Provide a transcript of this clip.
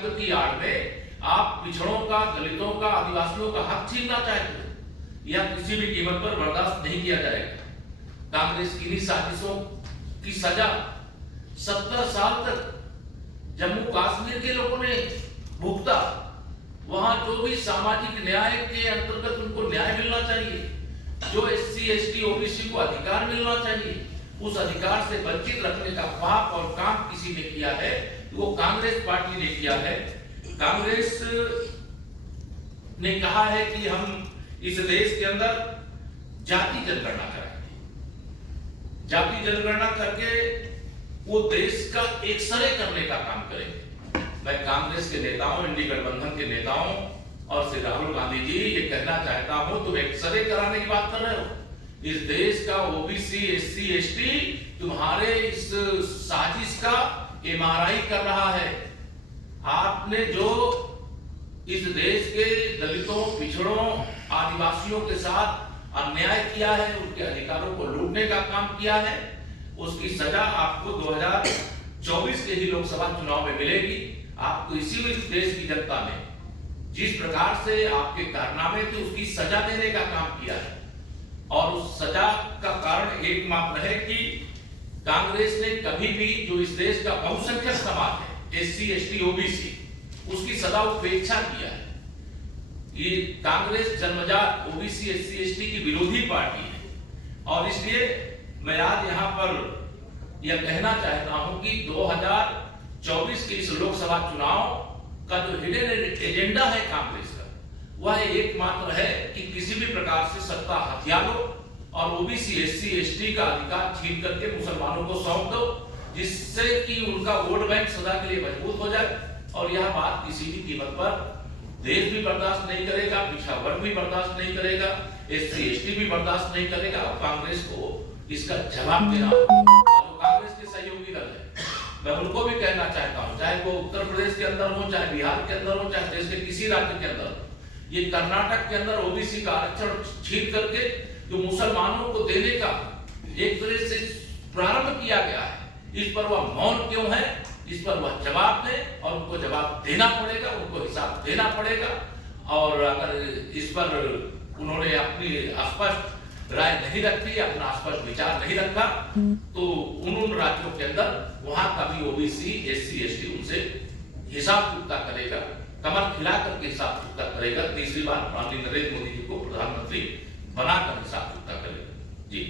शब्द की आड़ में आप पिछड़ों का, दलितों का, आदिवासियों का हक छीनना चाहते हो, यह किसी भी कीमत पर बर्दाश्त नहीं किया जाएगा। कांग्रेस की इन्हीं साजिशों की सजा 70 साल तक जम्मू कश्मीर के लोगों ने भुगता। वहां जो भी सामाजिक न्याय के अंतर्गत उनको न्याय मिलना चाहिए, जो SC ST OBC को अधिकार मिलना चाहिए, उस अधिकार से वंचित रखने का पाप और काम किसी ने किया है, वो कांग्रेस पार्टी ने किया है। कांग्रेस ने कहा है कि हम इस देश के अंदर जाति जनगणना कराएंगे, जाति जनगणना करके वो देश का एक्सरे करने का काम करेंगे। मैं कांग्रेस के नेताओं, इंडी गठबंधन के नेताओं और श्री राहुल गांधी जी ये कहना चाहता हूं, तुम एक्सरे कराने की बात कर रहे हो। इस देश का OBC SC ST तुम्हारे इस साजिश का MRI कर रहा है। आपने जो इस देश के दलितों, पिछड़ों, आदिवासियों के साथ अन्याय किया है, उनके अधिकारों को लूटने का काम किया है, उसकी सजा आपको 2024 के ही लोकसभा चुनाव में मिलेगी। आपको इसी देश की जनता ने जिस प्रकार से आपके कारनामे थे उसकी सजा देने का काम किया है, और उस सजा का कारण एकमात्र है कि कांग्रेस ने कभी भी जो इस देश का बहुसंख्यक समाज है, SC ST OBC, उसकी सदा उपेक्षा किया है। ये कांग्रेस जन्मजात OBC SC ST की विरोधी पार्टी है, और इसलिए मैं आज यहाँ पर यह कहना चाहता हूं कि 2024 के इस लोकसभा चुनाव का जो हिडन एजेंडा है कांग्रेस का, वह एकमात्र है कि किसी भी प्रकार से सत्ता हथिया लो और OBC SC ST का अधिकार छीन करके मुसलमानों को सौंप दो, जिससे कि उनका वोट बैंक सदा के लिए मजबूत हो जाए। और यह बात किसी भी कीमत पर देश भी बर्दाश्त नहीं करेगा, पिछड़ा वर्ग भी बर्दाश्त नहीं करेगा, SC ST भी बर्दाश्त नहीं करेगा। कांग्रेस को इसका जवाब देना होगा। जो कांग्रेस के सहयोगी दल है, मैं उनको भी कहना चाहता हूं, चाहे वो उत्तर प्रदेश के अंदर हो, चाहे बिहार के अंदर हो, चाहे देश के किसी राज्य के अंदर हो, ये कर्नाटक के अंदर OBC का आरक्षण छीन करके जो मुसलमानों को देने का एक तरह से प्रारंभ किया गया है, इस पर वह मौन क्यों है, इस पर वह जवाब दे, और उनको जवाब देना पड़ेगा, उनको हिसाब देना पड़ेगा। और अगर इस पर उन्होंने अपनी स्पष्ट राय नहीं रखी, अपना स्पष्ट विचार नहीं रखा, तो उन राज्यों के अंदर वहां का भी OBC SC ST उनसे हिसाब चुकता करेगा, कमर खिला करके हिसाब चुकता करेगा। तीसरी बार माननीय नरेंद्र मोदी जी को प्रधानमंत्री बनाकर हिसाब चुकता करेगा।